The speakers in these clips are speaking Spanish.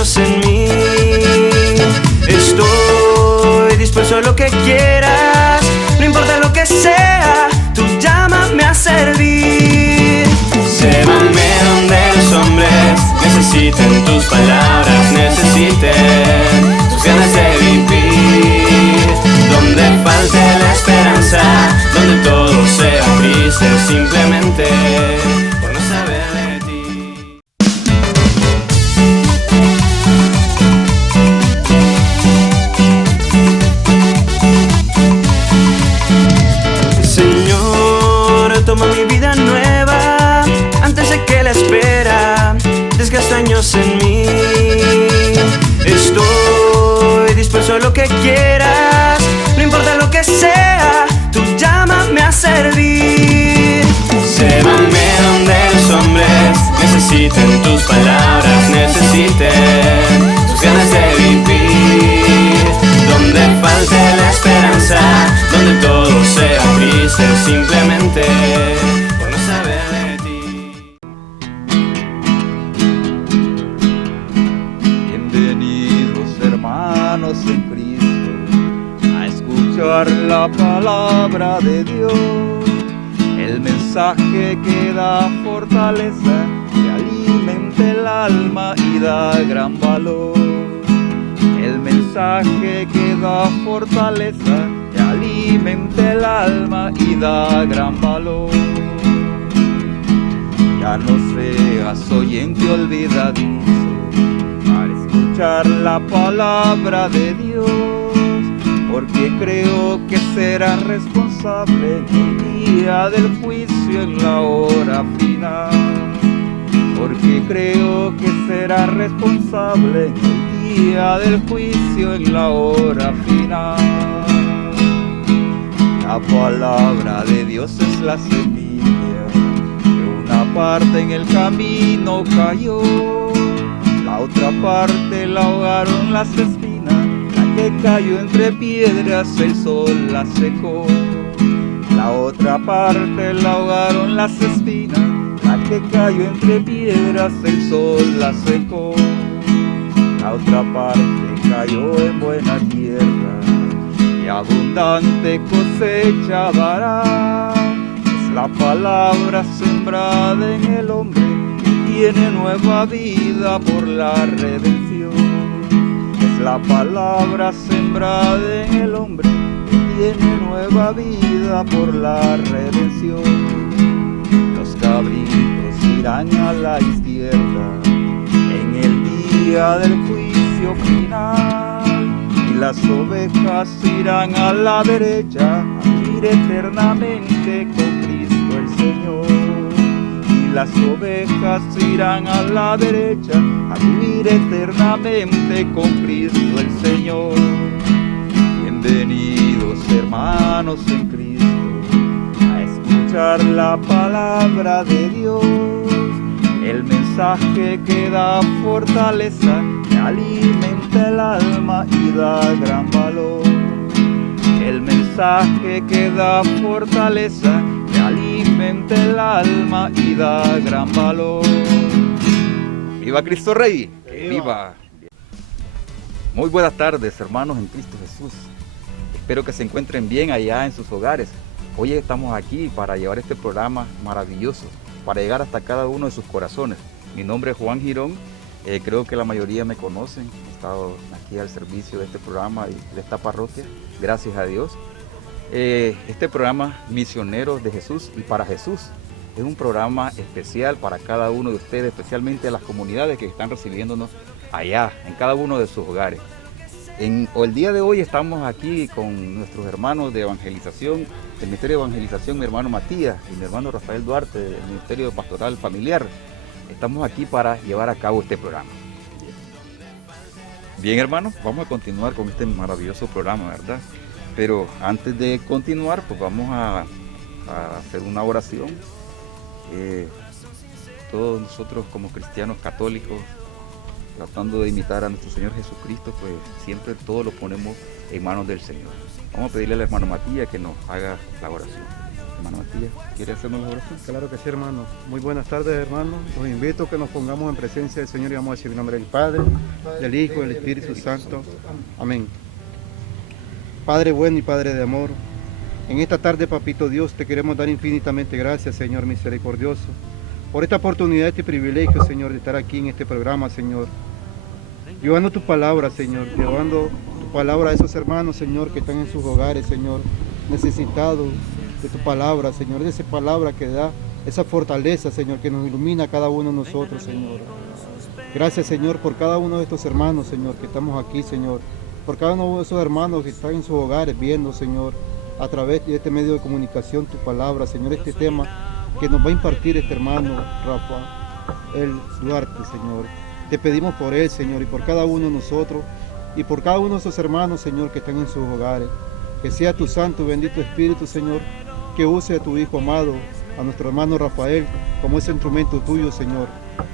años en mí. Estoy dispuesto a lo que quieras, no importa lo que sea, tú llámame a servir. Llévame donde los hombres necesiten tus palabras, necesiten tus ganas de vivir. Donde falte la esperanza, donde todo sea triste, simplemente por no saber de ti. Señor, toma mi vida nueva antes de que la espera desgaste años en mí. Estoy dispuesto a lo que quieras, no importa lo que sea, tú llámame a servir. Llévame donde los hombres necesiten tus palabras, necesiten tus ganas de vivir. Donde falte la esperanza, donde todo sea triste, simplemente por no saber de ti. Bienvenidos hermanos en Cristo a escuchar la palabra de Dios, el mensaje que da fortaleza, que alimenta el alma y da gran valor. El mensaje que da fortaleza, que alimenta el alma y da gran valor. Ya no seas oyente olvidadizo para escuchar la palabra de Dios, porque creo que serás responsable en el día del juicio, en la hora final. Porque creo que serás responsable en el día del juicio, en la hora final. La palabra de Dios es la semilla que una parte en el camino cayó, la otra parte la ahogaron las espinas, la que cayó entre piedras el sol la secó. La otra parte la ahogaron las espinas, la que cayó entre piedras el sol la secó. La otra parte cayó en buena tierra y abundante cosecha dará. Es la palabra sembrada en el hombre que tiene nueva vida por la redención. Es la palabra sembrada en el hombre que tiene nueva vida por la redención. Los cabritos irán a la izquierda en el día del juicio final, y las ovejas irán a la derecha a vivir eternamente con Cristo el Señor. Y las ovejas irán a la derecha a vivir eternamente con Cristo el Señor. Bienvenidos hermanos en Cristo a escuchar la palabra de Dios, el mensaje que da fortaleza, que alimenta el alma y da gran valor. El mensaje que da fortaleza, que alimenta el alma y da gran valor. ¡Viva Cristo Rey! ¡Viva! Muy buenas tardes, hermanos en Cristo Jesús. Espero que se encuentren bien allá en sus hogares. Hoy estamos aquí para llevar este programa maravilloso, para llegar hasta cada uno de sus corazones. Mi nombre es Juan Girón, creo que la mayoría me conocen. He estado aquí al servicio de este programa y de esta parroquia, gracias a Dios. Este programa Misioneros de Jesús y para Jesús es un programa especial para cada uno de ustedes, especialmente las comunidades que están recibiéndonos allá, en cada uno de sus hogares. El día de hoy estamos aquí con nuestros hermanos de evangelización, del Ministerio de Evangelización, mi hermano Matías y mi hermano Rafael Duarte, del Ministerio Pastoral Familiar. Estamos aquí para llevar a cabo este programa. Bien, hermanos, vamos a continuar con este maravilloso programa, ¿verdad? Pero antes de continuar, pues vamos a hacer una oración. Todos nosotros como cristianos católicos, tratando de imitar a nuestro Señor Jesucristo, pues siempre todo lo ponemos en manos del Señor. Vamos a pedirle al hermano Matías que nos haga la oración. Hermano Matías, ¿quiere hacernos la oración? Claro que sí, hermano. Muy buenas tardes, hermano. Los invito a que nos pongamos en presencia del Señor y vamos a decir en nombre del Padre, del Hijo y del Espíritu Santo. Amén. Padre bueno y Padre de amor, en esta tarde, Papito Dios, te queremos dar infinitamente gracias, Señor misericordioso, por esta oportunidad, este privilegio, Señor, de estar aquí en este programa, Señor. Llevando tu palabra, Señor, llevando tu palabra a esos hermanos, Señor, que están en sus hogares, Señor, necesitados de tu palabra, Señor, de esa palabra que da esa fortaleza, Señor, que nos ilumina a cada uno de nosotros, Señor. Gracias, Señor, por cada uno de estos hermanos, Señor, que estamos aquí, Señor, por cada uno de esos hermanos que están en sus hogares viendo, Señor, a través de este medio de comunicación, tu palabra, Señor, este tema que nos va a impartir este hermano Rafael Duarte, Señor. Te pedimos por él, Señor, y por cada uno de nosotros, y por cada uno de esos hermanos, Señor, que están en sus hogares. Que sea tu santo, bendito Espíritu, Señor, que use a tu Hijo amado, a nuestro hermano Rafael, como ese instrumento tuyo, Señor.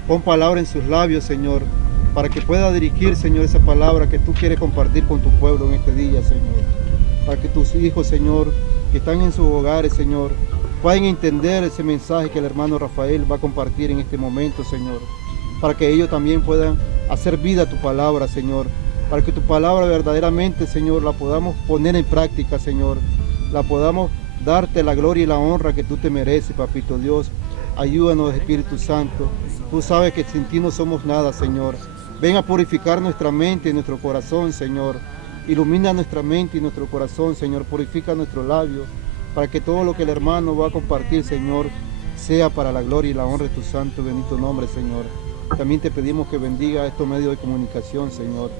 Pon palabra en sus labios, Señor, para que pueda dirigir, Señor, esa palabra que tú quieres compartir con tu pueblo en este día, Señor. Para que tus hijos, Señor, que están en sus hogares, Señor, puedan entender ese mensaje que el hermano Rafael va a compartir en este momento, Señor. Para que ellos también puedan hacer vida a tu palabra, Señor. Para que tu palabra verdaderamente, Señor, la podamos poner en práctica, Señor. La podamos darte la gloria y la honra que tú te mereces, Papito Dios. Ayúdanos, Espíritu Santo. Tú sabes que sin ti no somos nada, Señor. Ven a purificar nuestra mente y nuestro corazón, Señor. Ilumina nuestra mente y nuestro corazón, Señor. Purifica nuestros labios para que todo lo que el hermano va a compartir, Señor, sea para la gloria y la honra de tu santo y bendito nombre, Señor. También te pedimos que bendiga estos medios de comunicación, Señor.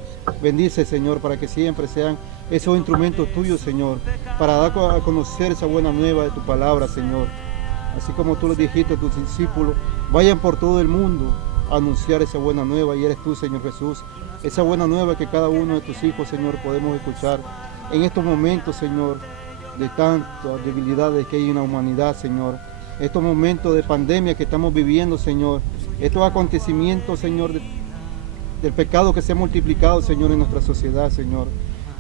Bendice, Señor, para que siempre sean esos instrumentos tuyos, Señor, para dar a conocer esa buena nueva de tu palabra, Señor. Así como tú le dijiste a tus discípulos, vayan por todo el mundo a anunciar esa buena nueva, y eres tú, Señor Jesús, esa buena nueva que cada uno de tus hijos, Señor, podemos escuchar en estos momentos, Señor, de tantas debilidades que hay en la humanidad, Señor. Estos momentos de pandemia que estamos viviendo, Señor. Estos acontecimientos, Señor, del pecado que se ha multiplicado, Señor, en nuestra sociedad, Señor.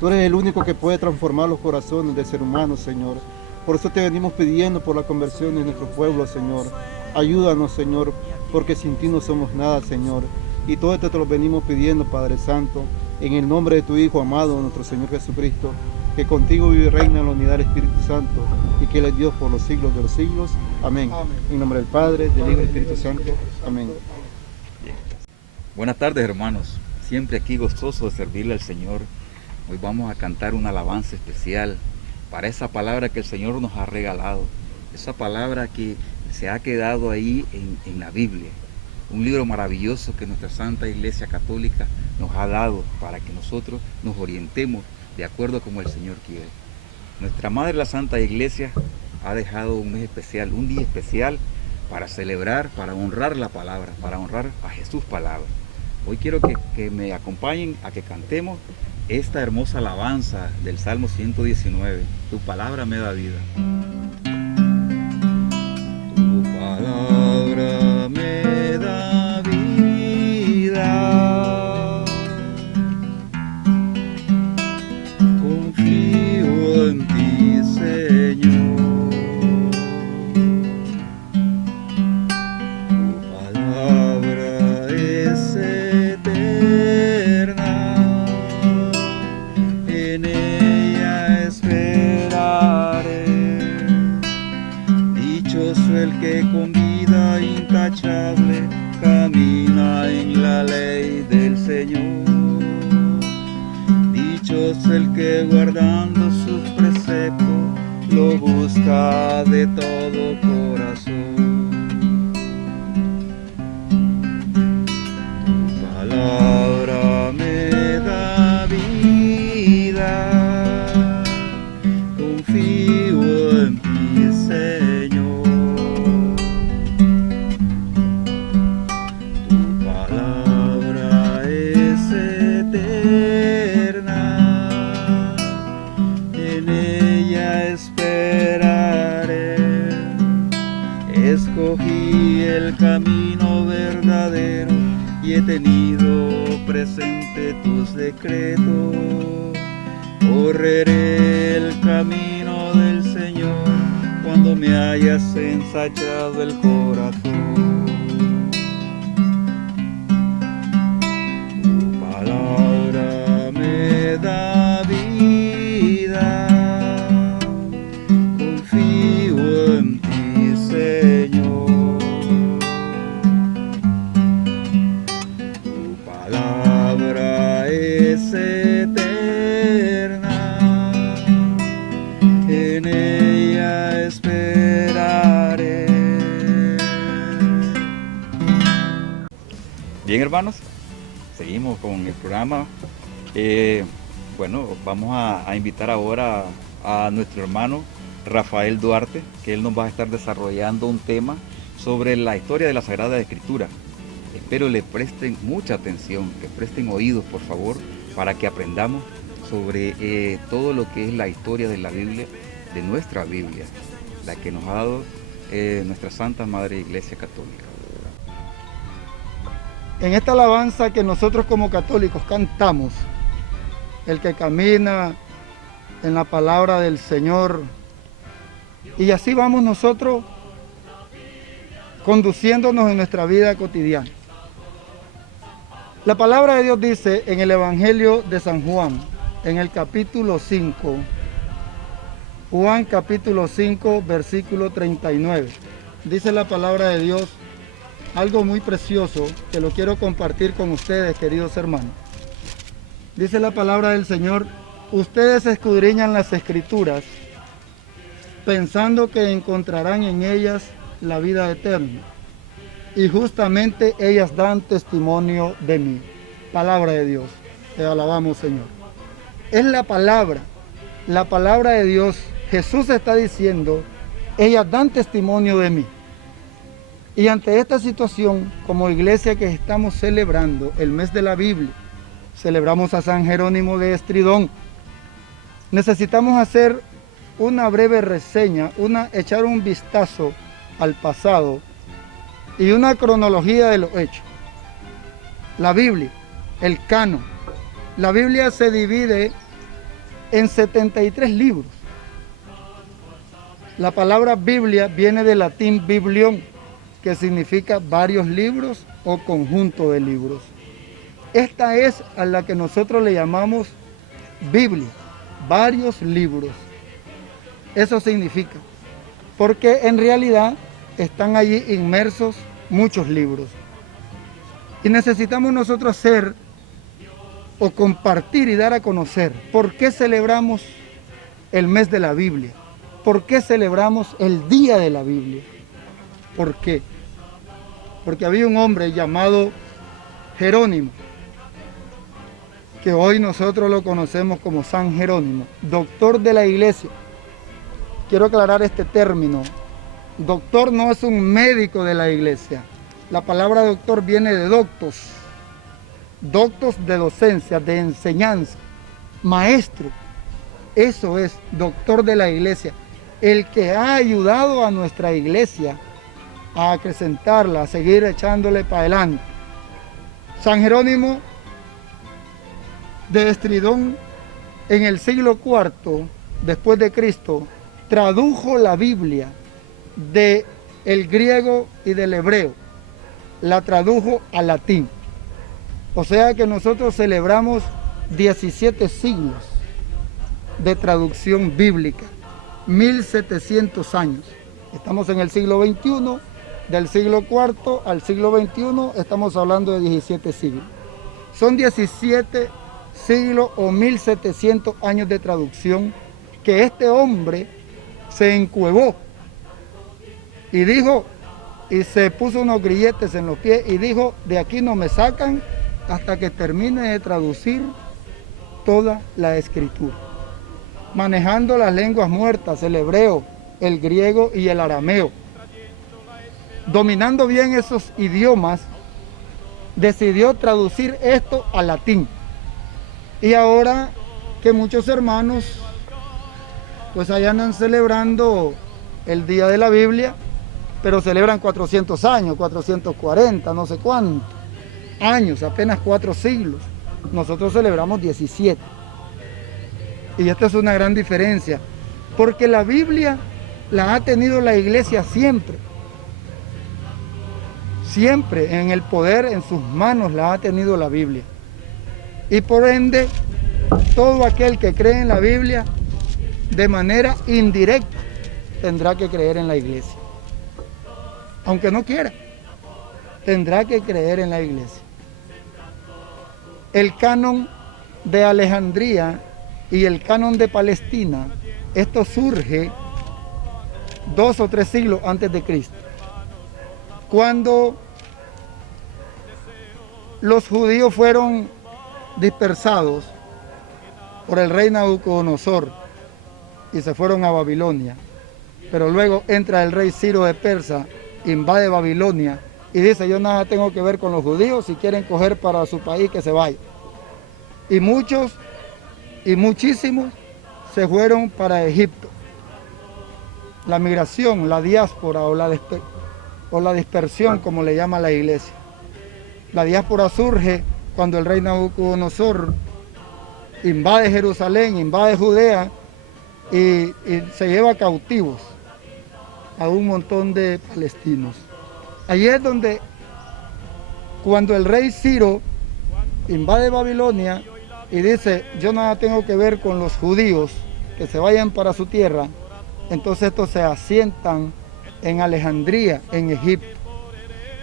Tú eres el único que puede transformar los corazones del ser humano, Señor. Por eso te venimos pidiendo por la conversión de nuestro pueblo, Señor. Ayúdanos, Señor, porque sin ti no somos nada, Señor. Y todo esto te lo venimos pidiendo, Padre Santo, en el nombre de tu Hijo amado, nuestro Señor Jesucristo, que contigo vive y reina en la unidad del Espíritu Santo, y que Él es Dios por los siglos de los siglos. Amén. Amén. En nombre del Padre, del Hijo y del Espíritu Santo. Amén. Buenas tardes, hermanos. Siempre aquí gozoso de servirle al Señor. Hoy vamos a cantar una alabanza especial para esa palabra que el Señor nos ha regalado. Esa palabra que se ha quedado ahí en la Biblia. Un libro maravilloso que nuestra Santa Iglesia Católica nos ha dado para que nosotros nos orientemos de acuerdo a como el Señor quiere. Nuestra Madre la Santa Iglesia ha dejado un mes especial, un día especial para celebrar, para honrar la palabra, para honrar a Jesús palabra. Hoy quiero que me acompañen a que cantemos esta hermosa alabanza del Salmo 119. Tu palabra me da vida. Tu palabra me da vida. Confío en ti, Señor. Tu palabra es eterna. En ella esperaré. Dichoso el que con vida intachable camina en la ley del Señor. Dichoso el que guardando sus preceptos lo busca de todo corazón. Tu palabra me da vida. Confío en ti, Señor. Tu palabra es eterna. En ella esperaré. Escogí el camino verdadero y he tenido presente tus decretos. Correré el camino del Señor cuando me hayas ensachado el corazón. Tu palabra me da vida, confío en ti, Señor. Tu palabra es eterna, en ella esperaré. Bien, hermanos, seguimos con el programa. Bueno, vamos a invitar ahora a nuestro hermano Rafael Duarte, que él nos va a estar desarrollando un tema sobre la historia de la Sagrada Escritura. Espero le presten mucha atención, que presten oídos, por favor, para que aprendamos sobre todo lo que es la historia de la Biblia, de nuestra Biblia, la que nos ha dado nuestra Santa Madre Iglesia Católica. En esta alabanza que nosotros como católicos cantamos, el que camina en la palabra del Señor, y así vamos nosotros conduciéndonos en nuestra vida cotidiana. La palabra de Dios dice en el Evangelio de San Juan, en el capítulo 5, Juan capítulo 5, versículo 39. Dice la palabra de Dios algo muy precioso que lo quiero compartir con ustedes, queridos hermanos. Dice la palabra del Señor: ustedes escudriñan las Escrituras pensando que encontrarán en ellas la vida eterna, y justamente ellas dan testimonio de mí. Palabra de Dios, te alabamos, Señor. Es la palabra de Dios. Jesús está diciendo, ellas dan testimonio de mí. Y ante esta situación, como iglesia que estamos celebrando el mes de la Biblia, celebramos a San Jerónimo de Estridón, necesitamos hacer una breve reseña, echar un vistazo al pasado y una cronología de los hechos. La Biblia, el canon. La Biblia se divide en 73 libros. La palabra Biblia viene del latín biblion, que significa varios libros o conjunto de libros. Esta es a la que nosotros le llamamos Biblia, varios libros. Eso significa, porque en realidad están allí inmersos muchos libros. Y necesitamos nosotros hacer o compartir y dar a conocer por qué celebramos el mes de la Biblia, por qué celebramos el día de la Biblia. ¿Por qué? Porque había un hombre llamado Jerónimo, que hoy nosotros lo conocemos como San Jerónimo, doctor de la iglesia. Quiero aclarar este término. Doctor no es un médico de la iglesia. La palabra doctor viene de doctos. Doctos de docencia, de enseñanza. Maestro. Eso es doctor de la iglesia. El que ha ayudado a nuestra iglesia a acrecentarla, a seguir echándole para adelante. San Jerónimo de Estridón, en el siglo IV después de Cristo, tradujo la Biblia del griego y del hebreo, la tradujo al latín. O sea que nosotros celebramos 17 siglos de traducción bíblica, 1700 años. Estamos en el siglo XXI, del siglo IV al siglo XXI estamos hablando de 17 siglos. Son 17 siglos o 1700 años de traducción que este hombre se encuevó y dijo, y se puso unos grilletes en los pies y dijo, de aquí no me sacan hasta que termine de traducir toda la escritura, manejando las lenguas muertas, el hebreo, el griego y el arameo. Dominando bien esos idiomas, decidió traducir esto al latín. Y ahora que muchos hermanos pues allá andan celebrando el Día de la Biblia, pero celebran 400 años, 440, no sé cuántos años, apenas 4 siglos. Nosotros celebramos 17. Y esta es una gran diferencia, porque la Biblia la ha tenido la iglesia siempre. Siempre en el poder, en sus manos la ha tenido la Biblia. Y por ende, todo aquel que cree en la Biblia, de manera indirecta, tendrá que creer en la iglesia. Aunque no quiera, tendrá que creer en la iglesia. El canon de Alejandría y el canon de Palestina, esto surge 2 o 3 siglos antes de Cristo, cuando los judíos fueron dispersados por el rey Nabucodonosor y se fueron a Babilonia. Pero luego entra el rey Ciro de Persa, invade Babilonia y dice: yo nada tengo que ver con los judíos, si quieren coger para su país que se vayan. Y muchos y muchísimos se fueron para Egipto. La migración, la diáspora o la dispersión, como le llama la iglesia. La diáspora surge cuando el rey Nabucodonosor invade Jerusalén, invade Judea y se lleva cautivos a un montón de palestinos. Allí es donde, cuando el rey Ciro invade Babilonia y dice: yo nada tengo que ver con los judíos, que se vayan para su tierra, entonces estos se asientan en Alejandría, en Egipto.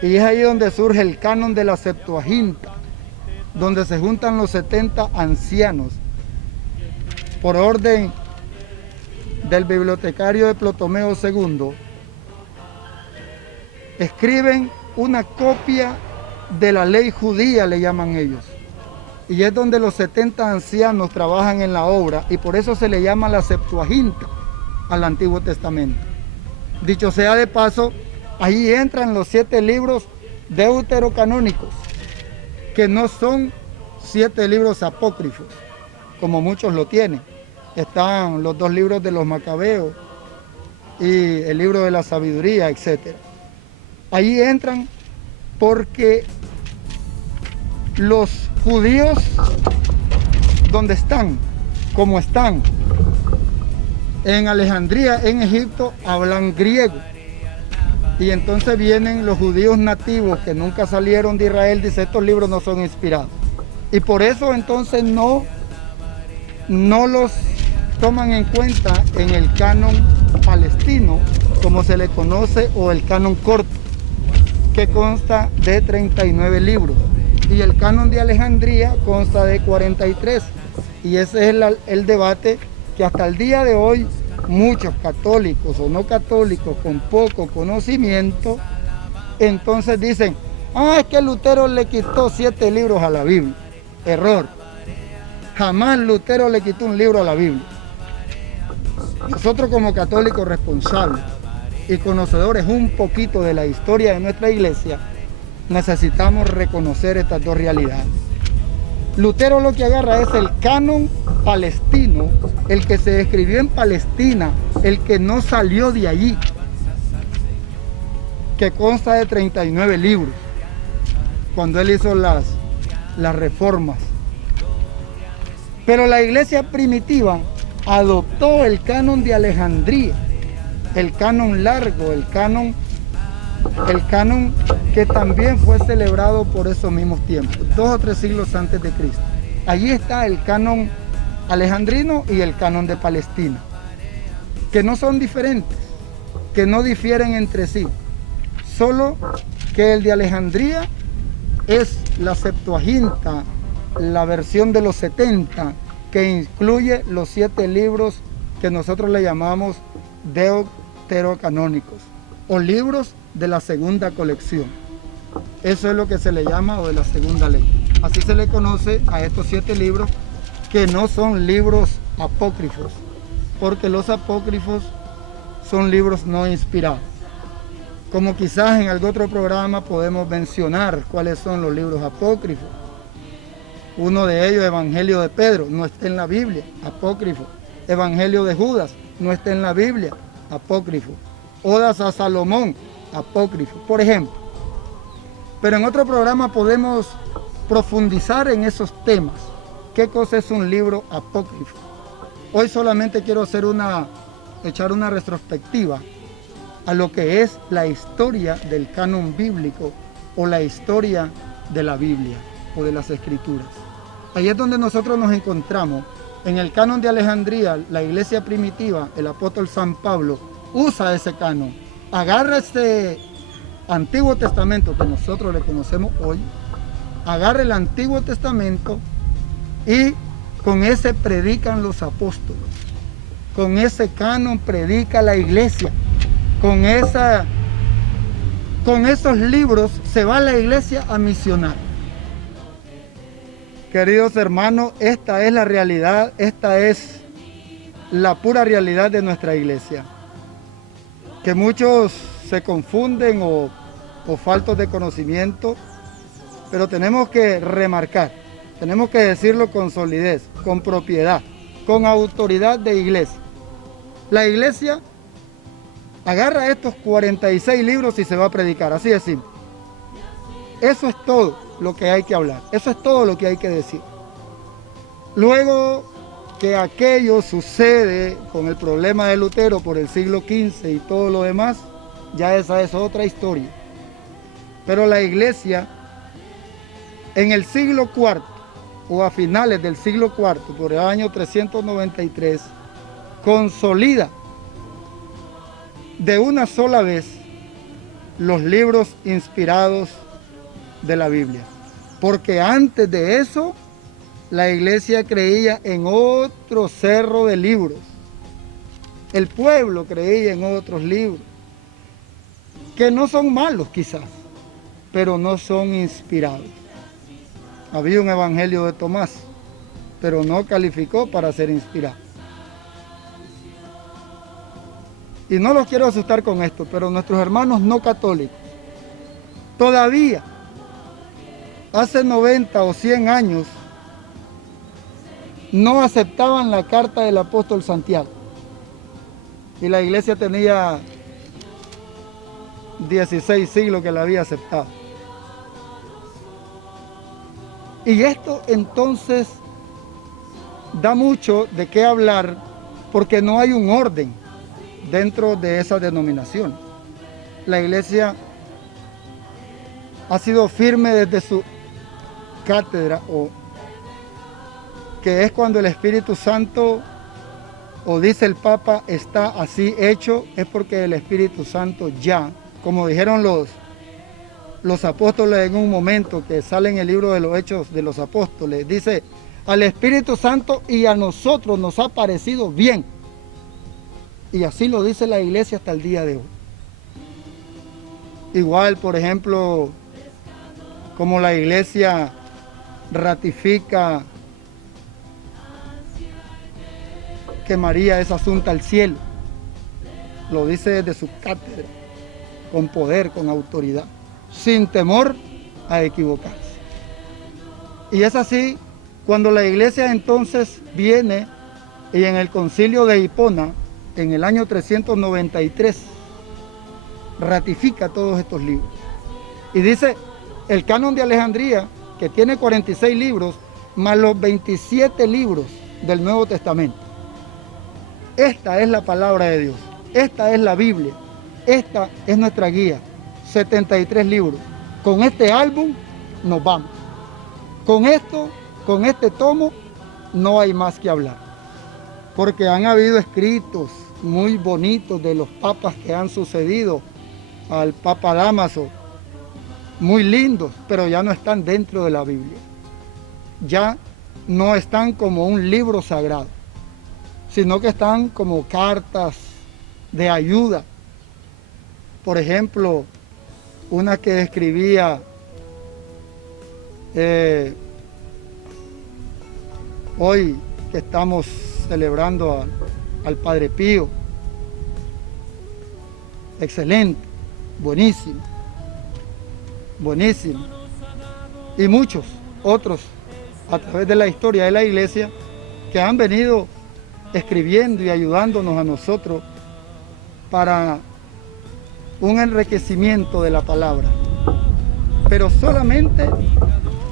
Y es ahí donde surge el canon de la Septuaginta, donde se juntan los 70 ancianos, por orden del bibliotecario de Ptolomeo II, escriben una copia de la ley judía, le llaman ellos. Y es donde los 70 ancianos trabajan en la obra, y por eso se le llama la Septuaginta al Antiguo Testamento. Dicho sea de paso, ahí entran los 7 libros deuterocanónicos, que no son 7 libros apócrifos, como muchos lo tienen. Están los 2 libros de los Macabeos y el libro de la sabiduría, etc. Ahí entran porque los judíos, donde están, como están, en Alejandría, en Egipto, hablan griego. Y entonces vienen los judíos nativos que nunca salieron de Israel, dice: estos libros no son inspirados. Y por eso entonces no los toman en cuenta en el canon palestino, como se le conoce, o el canon corto, que consta de 39 libros. Y el canon de Alejandría consta de 43. Y ese es el debate que hasta el día de hoy muchos católicos o no católicos con poco conocimiento entonces dicen: es que Lutero le quitó 7 libros a la Biblia. Error. Jamás Lutero le quitó un libro a la Biblia. Nosotros, como católicos responsables y conocedores un poquito de la historia de nuestra iglesia, necesitamos reconocer estas 2 realidades. Lutero lo que agarra es el canon palestino, el que se escribió en Palestina, el que no salió de allí, que consta de 39 libros, cuando él hizo las reformas. Pero la iglesia primitiva adoptó el canon de Alejandría, el canon largo, el canon que también fue celebrado por esos mismos tiempos, 2 o 3 siglos antes de Cristo. Allí está el canon alejandrino y el canon de Palestina, que no son diferentes, que no difieren entre sí, solo que el de Alejandría es la Septuaginta, la versión de los 70, que incluye los 7 libros que nosotros le llamamos deuterocanónicos, o libros de la segunda colección. Eso es lo que se le llama, o de la segunda ley. Así se le conoce a estos 7 libros, que no son libros apócrifos, porque los apócrifos son libros no inspirados. Como quizás en algún otro programa podemos mencionar cuáles son los libros apócrifos. Uno de ellos, Evangelio de Pedro, no está en la Biblia, apócrifo. Evangelio de Judas, no está en la Biblia, apócrifo. Odas a Salomón, apócrifo, por ejemplo. Pero en otro programa podemos profundizar en esos temas. ¿Qué cosa es un libro apócrifo? Hoy solamente quiero hacer una echar una retrospectiva a lo que es la historia del canon bíblico o la historia de la Biblia o de las Escrituras. Ahí es donde nosotros nos encontramos. En el canon de Alejandría, la iglesia primitiva, el apóstol San Pablo, usa ese canon. Agarra este Antiguo Testamento que nosotros le conocemos hoy, agarra el Antiguo Testamento y con ese predican los apóstoles. Con ese canon predica la iglesia. Con esos libros se va a la iglesia a misionar. Queridos hermanos, esta es la realidad, esta es la pura realidad de nuestra iglesia. Que muchos se confunden o faltos de conocimiento, pero tenemos que remarcar, tenemos que decirlo con solidez, con propiedad, con autoridad de iglesia. La iglesia agarra estos 46 libros y se va a predicar, así de simple. Eso es todo lo que hay que hablar, eso es todo lo que hay que decir. Luego que aquello sucede con el problema de Lutero por el siglo XV y todo lo demás, ya esa es otra historia. Pero la iglesia en el siglo IV o a finales del siglo IV, por el año 393, consolida de una sola vez los libros inspirados de la Biblia. Porque antes de eso, la iglesia creía en otro cerro de libros. El pueblo creía en otros libros, que no son malos quizás, pero no son inspirados. Había un evangelio de Tomás, pero no calificó para ser inspirado. Y no los quiero asustar con esto, pero nuestros hermanos no católicos, todavía, hace 90 o 100 años, no aceptaban la carta del apóstol Santiago. Y la iglesia tenía 16 siglos que la había aceptado. Y esto entonces da mucho de qué hablar porque no hay un orden dentro de esa denominación. La iglesia ha sido firme desde su cátedra, o que es cuando el Espíritu Santo, o dice el Papa, está así hecho, es porque el Espíritu Santo ya, como dijeron los apóstoles en un momento que sale en el libro de los Hechos de los Apóstoles, dice, al Espíritu Santo y a nosotros nos ha parecido bien. Y así lo dice la iglesia hasta el día de hoy. Igual, por ejemplo, como la iglesia ratifica que María es asunta al cielo, lo dice desde su cátedra, con poder, con autoridad, sin temor a equivocarse. Y es así cuando la iglesia entonces viene y en el concilio de Hipona, en el año 393, ratifica todos estos libros. Y dice, el canon de Alejandría, que tiene 46 libros, más los 27 libros del Nuevo Testamento. Esta es la palabra de Dios, esta es la Biblia, esta es nuestra guía, 73 libros. Con este álbum nos vamos. Con esto, con este tomo, no hay más que hablar. Porque han habido escritos muy bonitos de los papas que han sucedido al Papa Dámaso, muy lindos, pero ya no están dentro de la Biblia. Ya no están como un libro sagrado, sino que están como cartas de ayuda. Por ejemplo, una que escribía hoy que estamos celebrando al Padre Pío. Excelente, buenísimo, buenísimo. Y muchos otros a través de la historia de la iglesia que han venido escribiendo y ayudándonos a nosotros para un enriquecimiento de la palabra. Pero solamente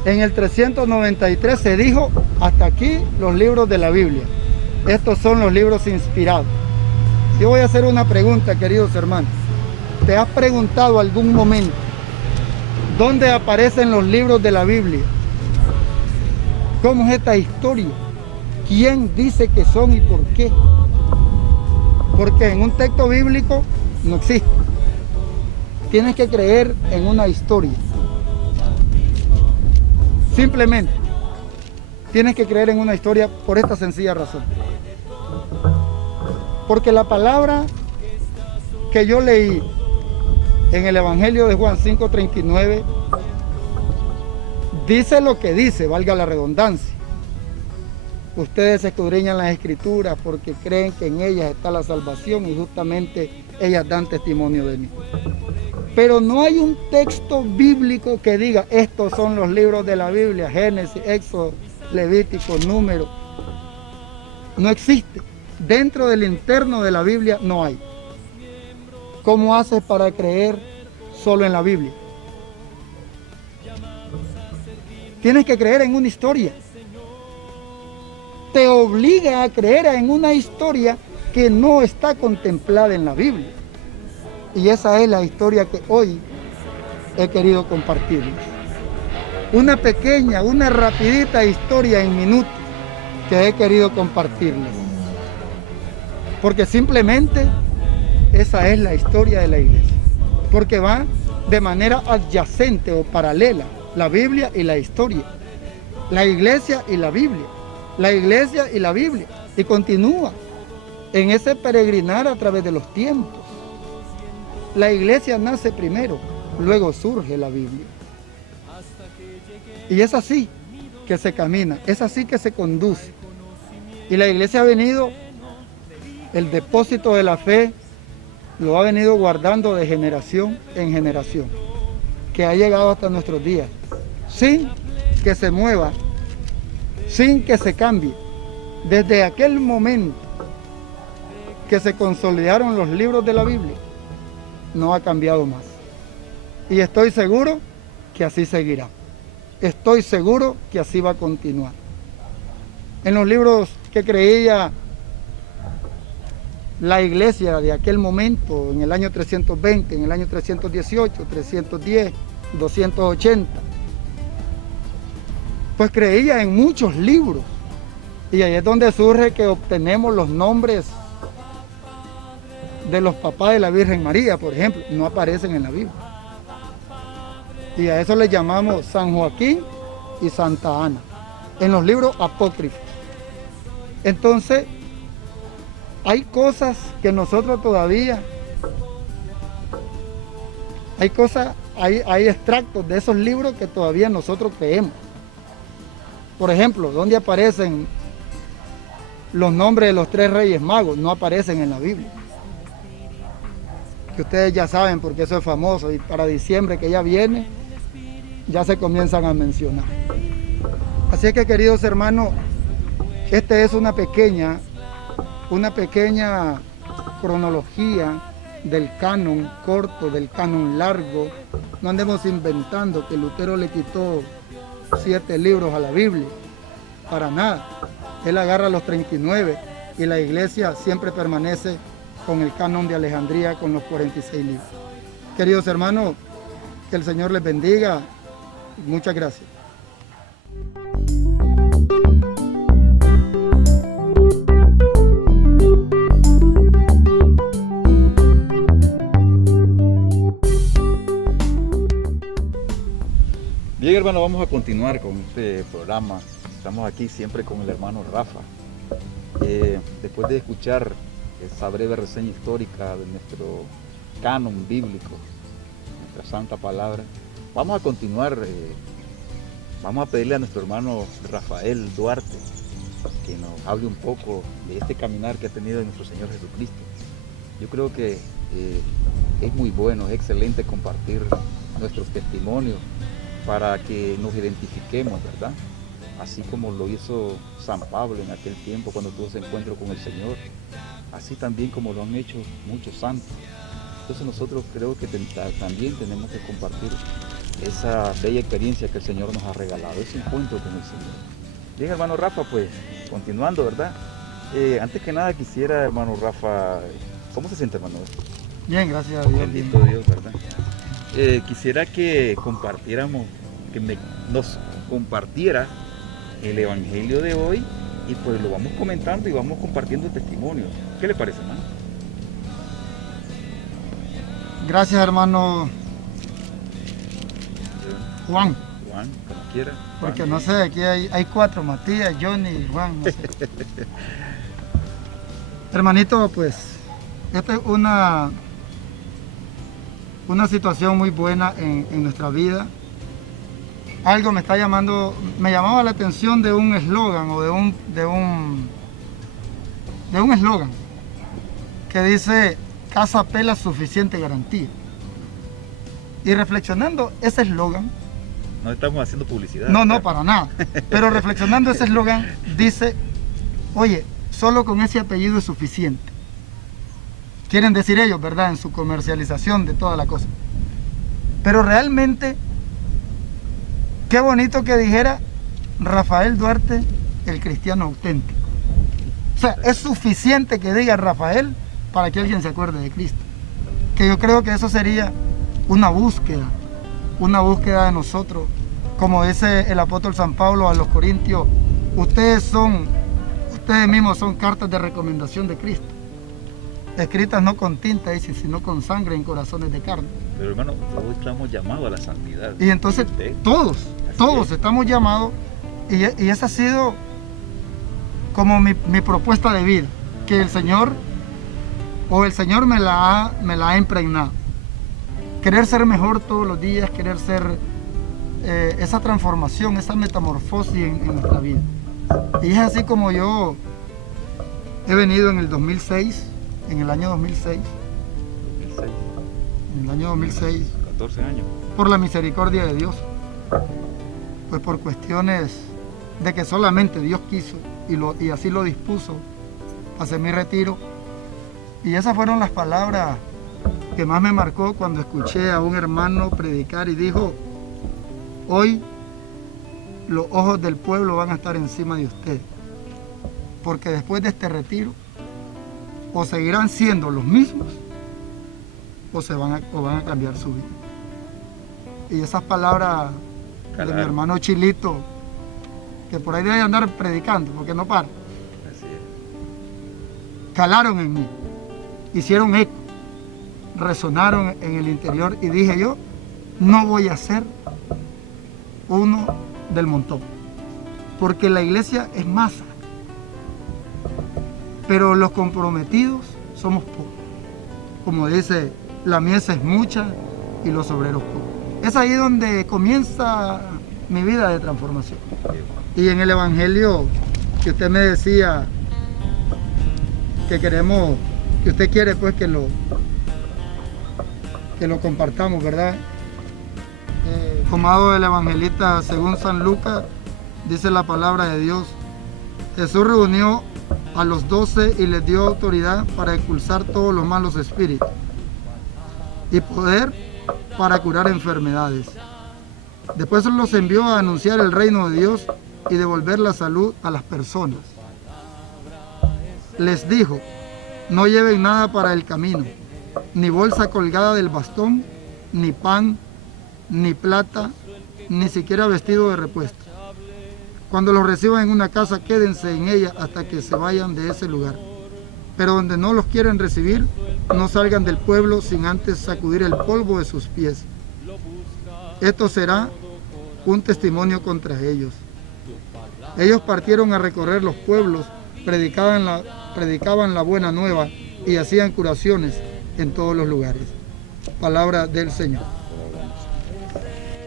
en el 393 se dijo, hasta aquí los libros de la Biblia. Estos son los libros inspirados. Yo voy a hacer una pregunta, queridos hermanos. ¿Te has preguntado algún momento dónde aparecen los libros de la Biblia? ¿Cómo es esta historia? ¿Quién dice que son y por qué? Porque en un texto bíblico no existe. Tienes que creer en una historia. Simplemente tienes que creer en una historia por esta sencilla razón. Porque la palabra que yo leí en el Evangelio de Juan 5:39 dice lo que dice, valga la redundancia. Ustedes escudriñan las escrituras porque creen que en ellas está la salvación y justamente ellas dan testimonio de mí. Pero no hay un texto bíblico que diga, estos son los libros de la Biblia, Génesis, Éxodo, Levítico, Número. No existe. Dentro del interno de la Biblia no hay. ¿Cómo haces para creer solo en la Biblia? Tienes que creer en una historia. Te obliga a creer en una historia que no está contemplada en la Biblia. Y esa es la historia que hoy he querido compartirles. Una pequeña, una rapidita historia en minutos que he querido compartirles. Porque simplemente esa es la historia de la iglesia. Porque va de manera adyacente o paralela la Biblia y la historia. La iglesia y la Biblia. La iglesia y la Biblia. Y continúa en ese peregrinar a través de los tiempos. La iglesia nace primero, luego surge la Biblia. Y es así que se camina, es así que se conduce. Y la iglesia ha venido, el depósito de la fe, lo ha venido guardando de generación en generación, que ha llegado hasta nuestros días, sin que se mueva, sin que se cambie. Desde aquel momento que se consolidaron los libros de la Biblia, no ha cambiado más. Y estoy seguro que así seguirá. Estoy seguro que así va a continuar. En los libros que creía la iglesia de aquel momento, en el año 320, en el año 318, 310, 280, pues creía en muchos libros. Y ahí es donde surge que obtenemos los nombres de los papás de la Virgen María, por ejemplo, no aparecen en la Biblia. Y a eso le llamamos San Joaquín y Santa Ana, en los libros apócrifos. Entonces, hay cosas que nosotros todavía, hay extractos de esos libros que todavía nosotros creemos. Por ejemplo, ¿dónde aparecen los nombres de los 3 reyes magos? No aparecen en la Biblia. Que ustedes ya saben porque eso es famoso, y para diciembre que ya viene, ya se comienzan a mencionar. Así es que, queridos hermanos, esta es una pequeña cronología del canon corto, del canon largo. No andemos inventando que Lutero le quitó 7 libros a la Biblia, para nada. Él agarra los 39 y la iglesia siempre permanece con el canon de Alejandría, con los 46 libros. Queridos hermanos, que el Señor les bendiga. Muchas gracias. Bien, hermano, vamos a continuar con este programa. Estamos aquí siempre con el hermano Rafa. Después de escuchar esa breve reseña histórica de nuestro canon bíblico, nuestra santa palabra, vamos a continuar. Vamos a pedirle a nuestro hermano Rafael Duarte que nos hable un poco de este caminar que ha tenido nuestro Señor Jesucristo. Yo creo que es muy bueno, es excelente compartir nuestros testimonios para que nos identifiquemos, ¿verdad? Así como lo hizo San Pablo en aquel tiempo cuando tuvo ese encuentro con el Señor, así también como lo han hecho muchos santos. Entonces nosotros creo que también tenemos que compartir esa bella experiencia que el Señor nos ha regalado, ese encuentro con el Señor. Bien, hermano Rafa, pues continuando, ¿verdad? Antes que nada quisiera, hermano Rafa, ¿Cómo se siente, hermano? Bien, gracias a Dios. Bendito Dios, ¿verdad? Quisiera que compartiéramos, nos compartiera el evangelio de hoy y pues lo vamos comentando y vamos compartiendo testimonios. ¿Qué le parece, hermano? Gracias, hermano Juan. Juan, como quiera. Porque Juan. no sé, aquí hay 4, Matías, Johnny y Juan. No sé. Hermanito, pues, esta es una situación muy buena en nuestra vida. Algo me llamaba la atención de un eslogan o de un eslogan que dice: casa pela, suficiente garantía. Y reflexionando ese eslogan, No estamos haciendo publicidad. no, ¿verdad? para nada, pero reflexionando ese eslogan dice: oye, solo con ese apellido es suficiente. Quieren decir ellos, ¿verdad?, en su comercialización de toda la cosa. Pero realmente, qué bonito que dijera Rafael Duarte, el cristiano auténtico. O sea, es suficiente que diga Rafael para que alguien se acuerde de Cristo. Que yo creo que eso sería una búsqueda de nosotros. Como dice el apóstol San Pablo a los Corintios: ustedes mismos son cartas de recomendación de Cristo, escritas no con tinta, dice, sino con sangre en corazones de carne. Pero hermano, todos estamos llamados a la santidad. Y entonces Usted. todos es. estamos llamados, y esa ha sido como mi propuesta de vida, que el Señor me la ha impregnado. Querer ser mejor todos los días, querer ser esa transformación, esa metamorfosis en nuestra vida. Y es así como yo he venido en el año 2006, 2006, en el año 2006, 14 años. por la misericordia de Dios, pues por cuestiones de que solamente Dios quiso y así lo dispuso, pasé mi retiro. Y esas fueron las palabras que más me marcó cuando escuché a un hermano predicar y dijo: hoy los ojos del pueblo van a estar encima de ustedes, porque después de este retiro o seguirán siendo los mismos o van a cambiar su vida. Y esas palabras de mi hermano Chilito, que por ahí debe andar predicando porque no para, Así es. calaron en mí, hicieron eco, resonaron en el interior, y dije yo: no voy a ser uno del montón, porque la iglesia es masa, pero los comprometidos somos pocos. Como dice, la mies es mucha y los obreros pocos. Es ahí donde comienza mi vida de transformación. Y en el evangelio que usted me decía que usted quiere pues que lo compartamos, ¿verdad? Tomado del evangelista según San Lucas, dice la palabra de Dios: Jesús reunió a los 12 y les dio autoridad para expulsar todos los malos espíritus y poder para curar enfermedades. Después los envió a anunciar el reino de Dios y devolver la salud a las personas. Les dijo: no lleven nada para el camino, ni bolsa colgada del bastón, ni pan, ni plata, ni siquiera vestido de repuesto. Cuando los reciban en una casa, quédense en ella hasta que se vayan de ese lugar. Pero donde no los quieren recibir, no salgan del pueblo sin antes sacudir el polvo de sus pies. Esto será un testimonio contra ellos. Ellos partieron a recorrer los pueblos, predicaban la buena nueva y hacían curaciones en todos los lugares. Palabra del Señor.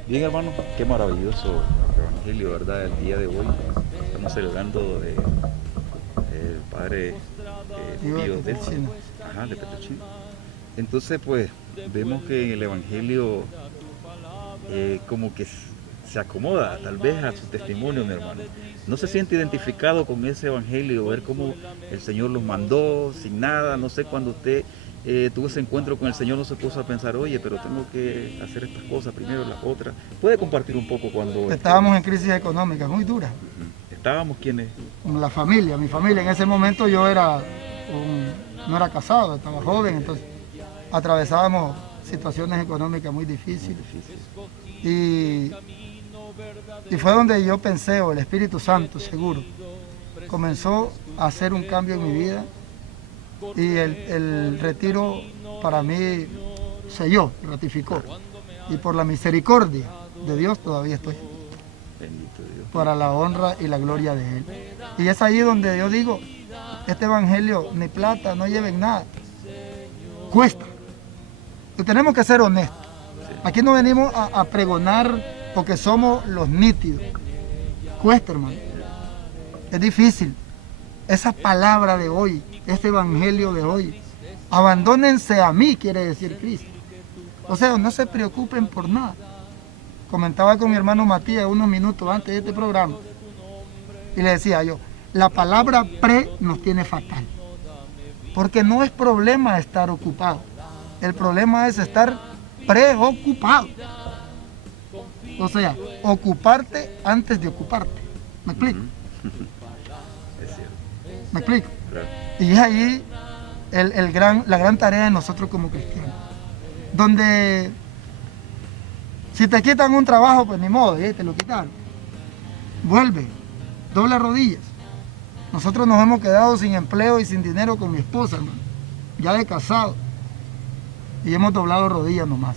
Bien, hermano, qué maravilloso evangelio, ¿verdad? El día de hoy estamos celebrando el padre Pío X, de Petrochín. Entonces, pues, vemos que en el evangelio como que se acomoda tal vez a su testimonio, mi hermano. No se siente identificado con ese evangelio, ver cómo el Señor los mandó sin nada. No sé, cuando usted tuvo ese encuentro con el Señor, no se puso a pensar: oye, pero tengo que hacer estas cosas primero, las otras. ¿Puede compartir un poco cuando... Estábamos en crisis económica muy dura. ¿Estábamos quiénes? La familia, mi familia. En ese momento yo era no era casado, estaba joven, entonces atravesábamos situaciones económicas muy difíciles. Y fue donde yo pensé, o el Espíritu Santo, seguro, comenzó a hacer un cambio en mi vida, y el retiro para mí selló, ratificó. Y por la misericordia de Dios todavía estoy. Bendito Dios. Para la honra y la gloria de Él. Y es ahí donde yo digo, este evangelio, ni plata, no lleven nada. Cuesta. Y tenemos que ser honestos. Aquí no venimos a pregonar porque somos los nítidos. Cuesta, hermano. Es difícil. Esa palabra de hoy, este evangelio de hoy, abandónense a mí, quiere decir Cristo. O sea, no se preocupen por nada. Comentaba con mi hermano Matías unos minutos antes de este programa y le decía yo, la palabra pre nos tiene fatal, porque no es problema estar ocupado, el problema es estar preocupado. O sea, ocuparte antes de ocuparte. ¿Me explico? Es cierto. ¿Me explico? Claro. Y es ahí la gran tarea de nosotros como cristianos, donde si te quitan un trabajo, pues ni modo, te lo quitaron. Vuelve, dobla rodillas. Nosotros nos hemos quedado sin empleo y sin dinero con mi esposa, hermano, ya de casado, y hemos doblado rodillas nomás.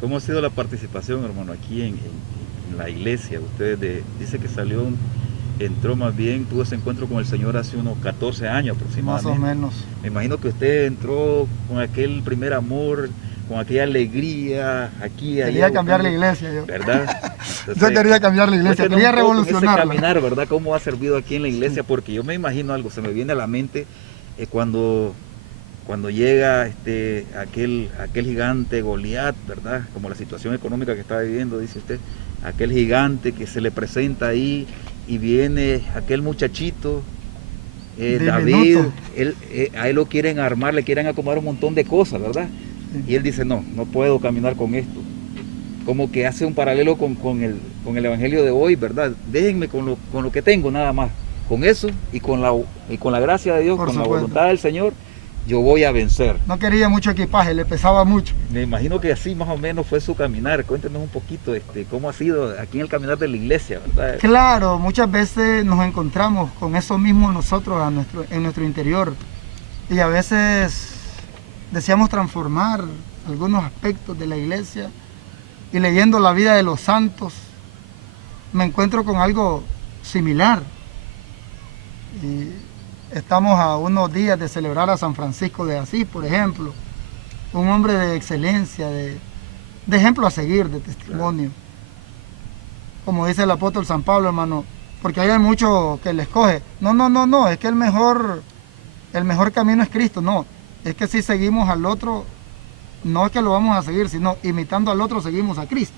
¿Cómo ha sido la participación, hermano, aquí en la iglesia? Usted dice que entró más bien, tuvo ese encuentro con el Señor hace unos 14 años aproximadamente. Más o menos. Me imagino que usted entró con aquel primer amor, con aquella alegría, aquí, allá. Quería cambiar la iglesia yo. ¿Verdad? Entonces, Yo quería cambiar la iglesia, cuéntenos quería un poco ese revolucionarla. caminar, ¿verdad? ¿Cómo ha servido aquí en la iglesia? Porque yo me imagino algo, se me viene a la mente cuando llega aquel gigante Goliat, ¿verdad? Como la situación económica que está viviendo, dice usted, aquel gigante que se le presenta ahí y viene aquel muchachito, David, a él lo quieren armar, le quieren acomodar un montón de cosas, ¿verdad? Sí. Y él dice, no puedo caminar con esto. Como que hace un paralelo con el evangelio de hoy, ¿verdad? Déjenme con lo que tengo nada más. Con eso y con la gracia de Dios, con la voluntad del Señor, yo voy a vencer. No quería mucho equipaje, le pesaba mucho. Me imagino que así más o menos fue su caminar. Cuéntenos un poquito cómo ha sido aquí en el caminar de la iglesia, ¿verdad? Claro, muchas veces nos encontramos con eso mismo nosotros en nuestro interior. Y a veces deseamos transformar algunos aspectos de la iglesia. Y leyendo la vida de los santos, me encuentro con algo similar. Y estamos a unos días de celebrar a San Francisco de Asís, por ejemplo, un hombre de excelencia, de ejemplo a seguir, de testimonio. Como dice el apóstol San Pablo, hermano, porque hay muchos que le escoge. No, es que el mejor camino es Cristo. No, es que si seguimos al otro, no es que lo vamos a seguir, sino imitando al otro seguimos a Cristo.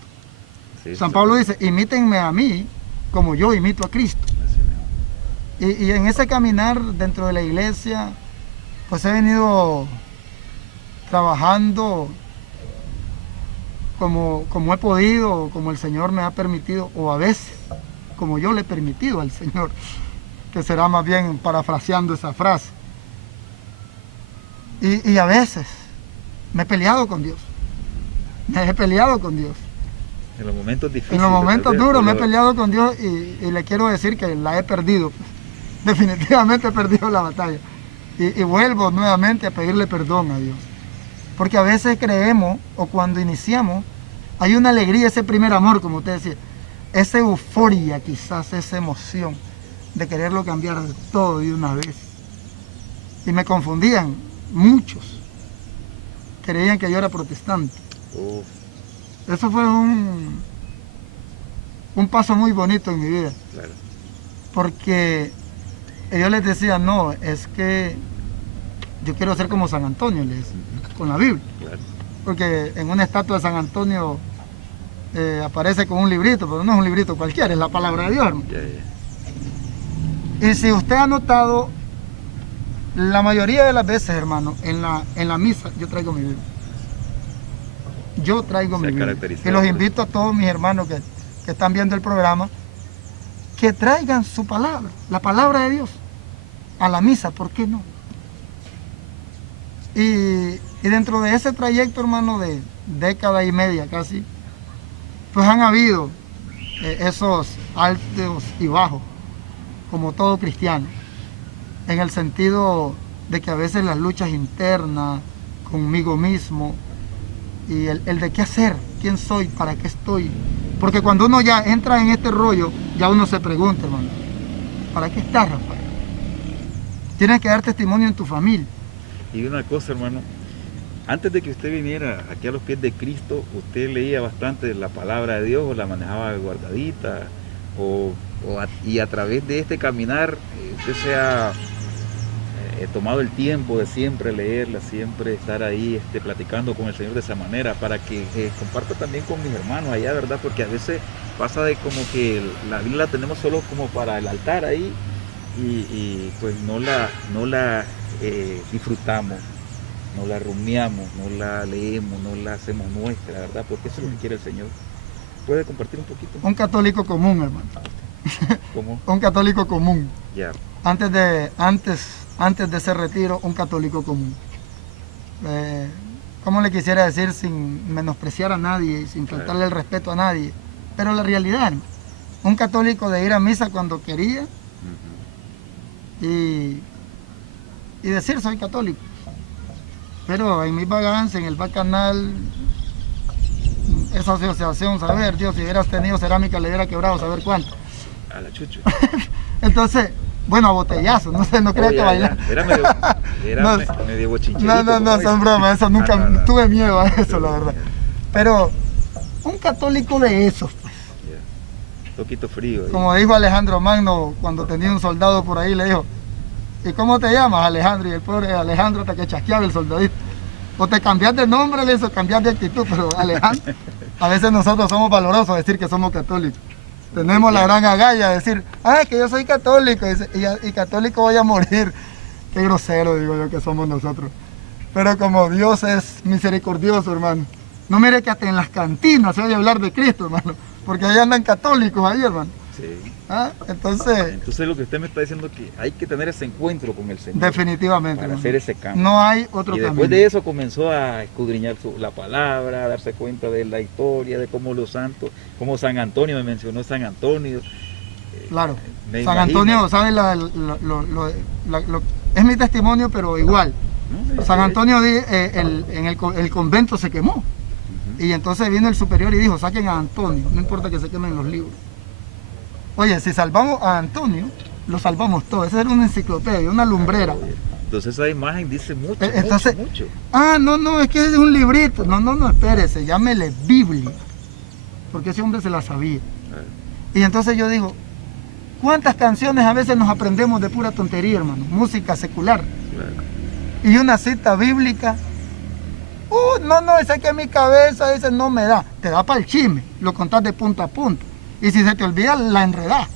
Sí, San Pablo dice, imítenme a mí como yo imito a Cristo. Y en ese caminar dentro de la iglesia, pues he venido trabajando como he podido, como el Señor me ha permitido, o a veces como yo le he permitido al Señor, que será más bien parafraseando esa frase. Y a veces me he peleado con Dios. En los momentos difíciles. En los momentos duros me he peleado con Dios y le quiero decir que la he perdido. Definitivamente he perdido la batalla. Y vuelvo nuevamente a pedirle perdón a Dios. Porque a veces creemos, o cuando iniciamos, hay una alegría, ese primer amor, como usted decía, esa euforia quizás, esa emoción de quererlo cambiar todo de una vez. Y me confundían muchos. Creían que yo era protestante. Eso fue un paso muy bonito en mi vida. Claro. Porque yo les decía, no, es que yo quiero ser como San Antonio, les decía, con la Biblia. Claro. Porque en una estatua de San Antonio aparece con un librito, pero no es un librito cualquiera, es la palabra de Dios, hermano. Y si usted ha notado, la mayoría de las veces, hermano, en la misa, yo traigo mi Biblia. Yo traigo mi Biblia. Y los invito a todos mis hermanos que están viendo el programa, que traigan su palabra, la palabra de Dios, a la misa. ¿Por qué no? Y dentro de ese trayecto, hermano, de década y media casi, pues han habido esos altos y bajos, como todo cristiano, en el sentido de que a veces las luchas internas conmigo mismo y el de qué hacer, quién soy, para qué estoy. Porque cuando uno ya entra en este rollo, ya uno se pregunta, hermano, ¿para qué estás, Rafael? Tienes que dar testimonio en tu familia. Y una cosa, hermano, antes de que usted viniera aquí a los pies de Cristo, ¿usted leía bastante la palabra de Dios o la manejaba guardadita? Y a través de este caminar, usted se ha tomado el tiempo de siempre leerla, siempre estar ahí platicando con el Señor de esa manera, para que comparta también con mis hermanos allá, ¿verdad? Porque a veces pasa de como que la Biblia la tenemos solo como para el altar ahí y pues no la disfrutamos, no la rumiamos, no la leemos, no la hacemos nuestra, ¿verdad? Porque eso es lo que quiere el Señor. ¿Puede compartir un poquito? Un católico común, hermano. ¿Cómo? Un católico común. Ya. Antes de ese retiro, un católico común. ¿Cómo le quisiera decir sin menospreciar a nadie, sin faltarle el respeto a nadie? Pero la realidad, hermano, un católico de ir a misa cuando quería y decir soy católico. Pero en mi vagancia, en el bacanal, esa asociación, saber, Dios, si hubieras tenido cerámica le hubiera quebrado, saber cuánto. A la chucha. Entonces, bueno, a botellazo, no sé, no creía que bailar. Era medio bochincherito. No, son bromas, eso nunca, no. tuve miedo a eso, la verdad. Pero un católico de esos, pues. Un poquito frío. Como dijo Alejandro Magno cuando tenía un soldado por ahí, le dijo, ¿y cómo te llamas, Alejandro? Y el pobre Alejandro hasta que chasqueaba el soldadito. O te cambias de nombre, le hizo cambiar de actitud, pero Alejandro, a veces nosotros somos valorosos decir que somos católicos. Tenemos la gran agallas de decir, que yo soy católico y católico voy a morir. Qué grosero, digo yo, que somos nosotros. Pero como Dios es misericordioso, hermano. No mire que hasta en las cantinas se oye hablar de Cristo, hermano. Porque ahí andan católicos ahí, hermano. Sí. Entonces lo que usted me está diciendo es que hay que tener ese encuentro con el Señor. Definitivamente. Para hermano. hacer ese cambio. No hay otro camino. Y camino. después de eso comenzó a escudriñar la palabra, a darse cuenta de la historia, de cómo los santos, como San Antonio, me mencionó San Antonio. Claro. San Antonio, ¿sabes? Es mi testimonio, pero igual. ¿No? San Antonio, el convento se quemó. Y entonces vino el superior y dijo, saquen a Antonio, no importa que se quemen los libros. Oye, si salvamos a Antonio, lo salvamos todo. Esa era una enciclopedia, una lumbrera. Entonces esa imagen dice mucho, entonces, mucho. No, es que es un librito. No, espérese, llámele Biblia. Porque ese hombre se la sabía. Y entonces yo digo, ¿cuántas canciones a veces nos aprendemos de pura tontería, hermano? Música secular. Y una cita bíblica. No, ese que mi cabeza, ese no me da. Te da para el chisme, lo contás de punta a punta. Y si se te olvida, la enredás.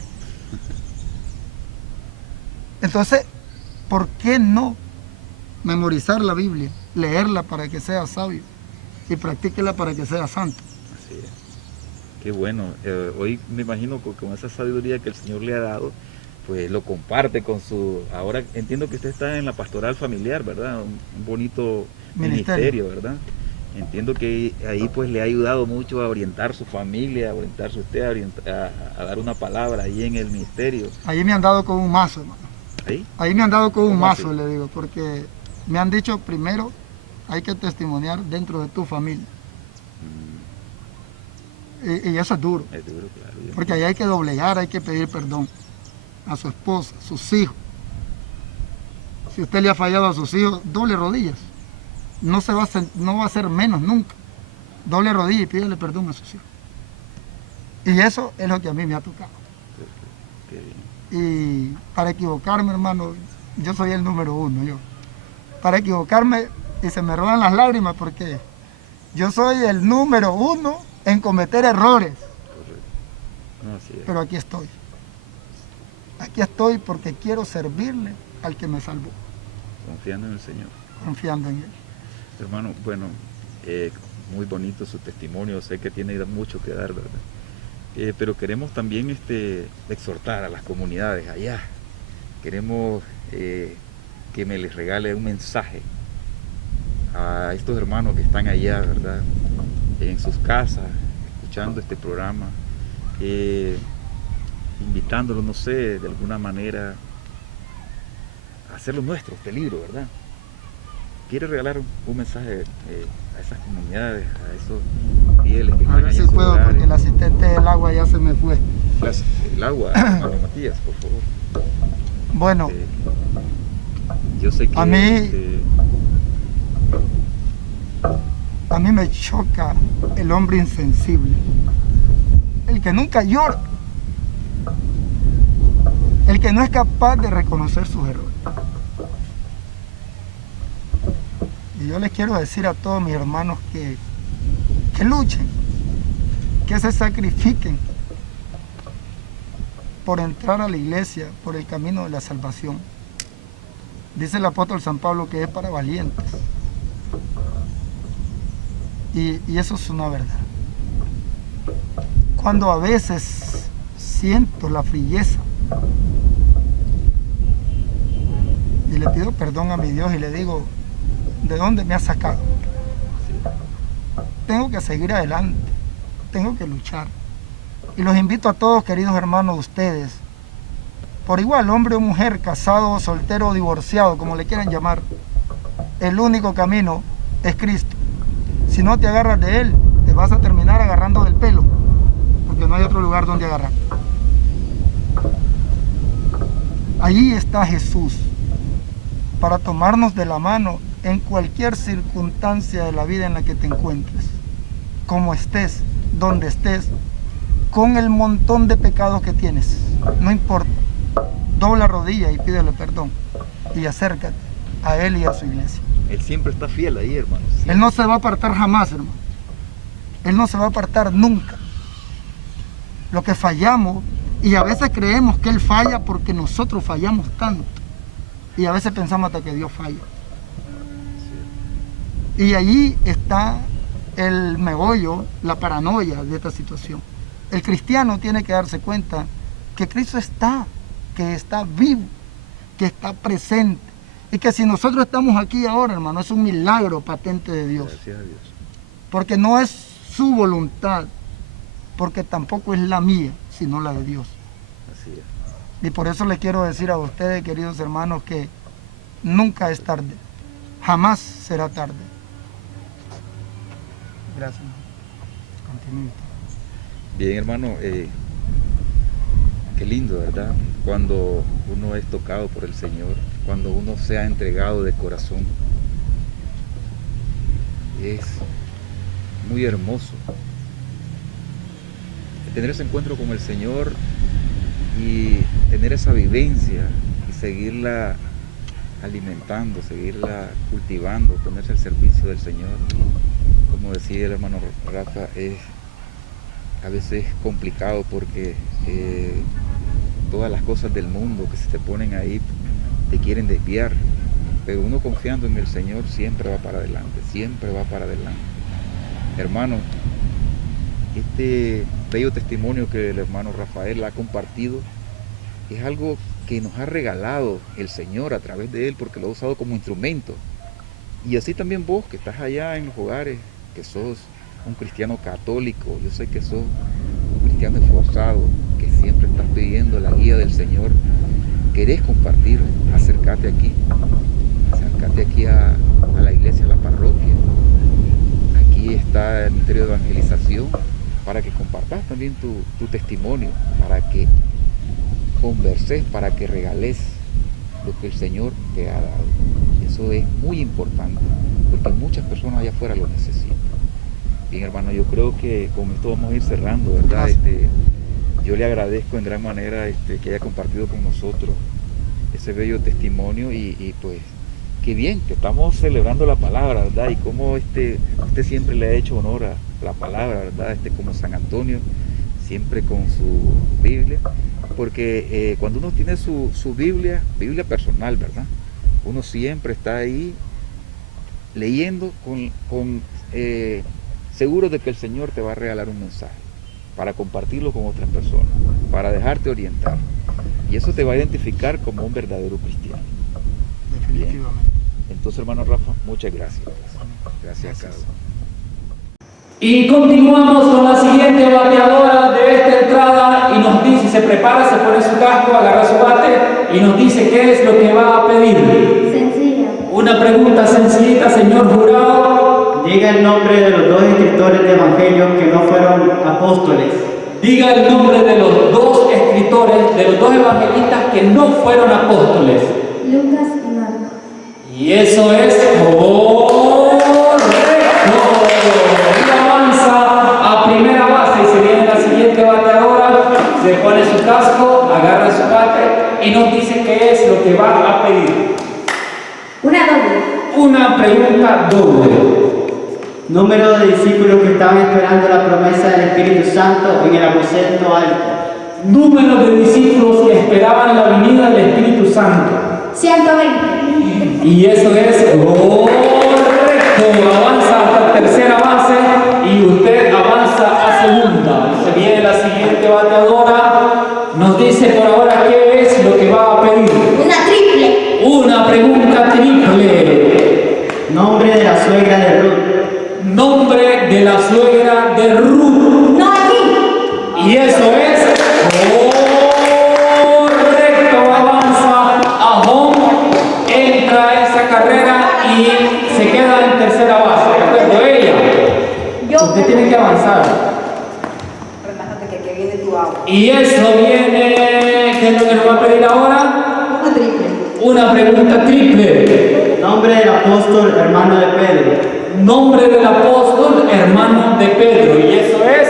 Entonces, ¿por qué no memorizar la Biblia? Leerla para que sea sabio y practíquela para que sea santo. Así es. Qué bueno. Hoy me imagino que con esa sabiduría que el Señor le ha dado, pues lo comparte con su... Ahora entiendo que usted está en la pastoral familiar, ¿verdad? Un bonito ministerio, ¿verdad? Entiendo que ahí pues le ha ayudado mucho a orientar su familia, a orientarse usted, a dar una palabra ahí en el ministerio. Ahí me han dado con un mazo, hermano. Ahí me han dado con un mazo, le digo, porque me han dicho primero hay que testimoniar dentro de tu familia. Y eso es duro. Es duro, claro. Porque ahí hay que doblegar, hay que pedir perdón a su esposa, a sus hijos. Si usted le ha fallado a sus hijos, doble rodillas. No va a ser menos nunca. Doble rodilla y pídele perdón a sus hijos. Y eso es lo que a mí me ha tocado. Qué bien. Y para equivocarme, hermano, yo soy el número uno. Para equivocarme, y se me roban las lágrimas porque yo soy el número uno en cometer errores. Correcto. No, así es. Pero aquí estoy. Aquí estoy porque quiero servirle al que me salvó. Confiando en el Señor. Confiando en Él. Hermano, bueno, muy bonito su testimonio, sé que tiene mucho que dar, ¿verdad? Pero queremos también exhortar a las comunidades allá. Queremos que me les regale un mensaje a estos hermanos que están allá, ¿verdad? En sus casas, escuchando este programa, invitándolos, no sé, de alguna manera a hacerlo nuestro, este libro, ¿verdad? ¿Quiere regalar un mensaje a esas comunidades, a esos fieles que A están ver allá si en sus puedo, hogares? porque el asistente del agua ya se me fue. El agua, hermano Matías, por favor. Bueno, Yo sé que a mí me choca el hombre insensible, el que nunca llora, el que no es capaz de reconocer sus errores. Y yo les quiero decir a todos mis hermanos que luchen, que se sacrifiquen por entrar a la iglesia, por el camino de la salvación. Dice el apóstol San Pablo que es para valientes. Y eso es una verdad. Cuando a veces siento la frieza y le pido perdón a mi Dios y le digo, ¿de dónde me has sacado? Tengo que seguir adelante, tengo que luchar. Y los invito a todos, queridos hermanos, ustedes, por igual, hombre o mujer, casado, soltero o divorciado, como le quieran llamar, el único camino es Cristo. Si no te agarras de Él, te vas a terminar agarrando del pelo, porque no hay otro lugar donde agarrar. Allí está Jesús, para tomarnos de la mano en cualquier circunstancia de la vida en la que te encuentres, como estés, donde estés, con el montón de pecados que tienes, no importa. Dobla rodilla y pídele perdón y acércate a Él y a su iglesia. Él siempre está fiel ahí, hermano. Siempre. Él no se va a apartar jamás, hermano. Él no se va a apartar nunca. Lo que fallamos, y a veces creemos que Él falla porque nosotros fallamos tanto. Y a veces pensamos hasta que Dios falla. Y allí está el megollo, la paranoia de esta situación. El cristiano tiene que darse cuenta que Cristo está, que está vivo, que está presente. Y que si nosotros estamos aquí ahora, hermano, es un milagro patente de Dios. Gracias a Dios. Porque no es su voluntad, porque tampoco es la mía, sino la de Dios. Así es. Y por eso les quiero decir a ustedes, queridos hermanos, que nunca es tarde. Jamás será tarde. Gracias. Continúe. Bien, hermano, qué lindo, ¿verdad? Cuando uno es tocado por el Señor, cuando uno se ha entregado de corazón, es muy hermoso tener ese encuentro con el Señor y tener esa vivencia y seguirla alimentando, seguirla cultivando, ponerse al servicio del Señor. Como decía el hermano Rafa, es a veces complicado porque todas las cosas del mundo que se te ponen ahí te quieren desviar, pero uno confiando en el Señor siempre va para adelante, siempre va para adelante. Hermano, este bello testimonio que el hermano Rafael ha compartido es algo que nos ha regalado el Señor a través de él, porque lo ha usado como instrumento. Y así también vos que estás allá en los hogares, que sos un cristiano católico, yo sé que sos un cristiano esforzado, que siempre estás pidiendo la guía del Señor, querés compartir, acércate aquí a la iglesia, a la parroquia. Aquí está el Ministerio de Evangelización para que compartas también tu testimonio, para que converses, para que regales lo que el Señor te ha dado. Eso es muy importante, porque muchas personas allá afuera lo necesitan. Bien, hermano, yo creo que con esto vamos a ir cerrando, ¿verdad? Yo le agradezco en gran manera que haya compartido con nosotros ese bello testimonio y pues qué bien que estamos celebrando la palabra, ¿verdad? Y cómo usted siempre le ha hecho honor a la palabra, ¿verdad? Como San Antonio, siempre con su Biblia, porque cuando uno tiene su Biblia personal, ¿verdad? Uno siempre está ahí leyendo seguro de que el Señor te va a regalar un mensaje para compartirlo con otras personas, para dejarte orientar. Y eso te va a identificar como un verdadero cristiano. Definitivamente. Bien. Entonces, hermano Rafa, muchas gracias. Gracias a cada uno. Y continuamos con la siguiente bateadora de esta entrada y nos dice, se prepara, se pone su casco, agarra su bate y nos dice qué es lo que va a pedir. Sencilla. Una pregunta sencillita, señor jurado. Diga el nombre de los dos escritores de evangelios que no fueron apóstoles. Diga el nombre de los dos escritores, de los dos evangelistas que no fueron apóstoles. Lucas y Marcos. Y eso es correcto. Y avanza a primera base y se viene la siguiente bateadora, se pone su casco, agarra su bate y nos dice qué es lo que va a pedir. Una doble. Una pregunta doble. Número de discípulos que estaban esperando la promesa del Espíritu Santo en el aposento alto. Número de discípulos que esperaban la venida del Espíritu Santo. 120. Y eso es correcto. Avanza hasta tercera base y usted avanza a segunda. Se viene la siguiente bateadora. Nos dice por ahora qué es lo que va a pedir. Una triple. Una pregunta triple. Nombre de la suegra de Ruth. Nombre de la suegra de Ruth. No aquí. Y eso es correcto. Avanza a home, entra a esa carrera y se queda en tercera base. ¿De acuerdo? Ella. Usted tiene que avanzar. Relájate que aquí viene tu agua. Y eso viene. ¿Qué es lo que nos va a pedir ahora? Una triple. Una pregunta triple. Nombre del apóstol hermano de Pedro. Nombre del apóstol hermano de Pedro. Y eso es.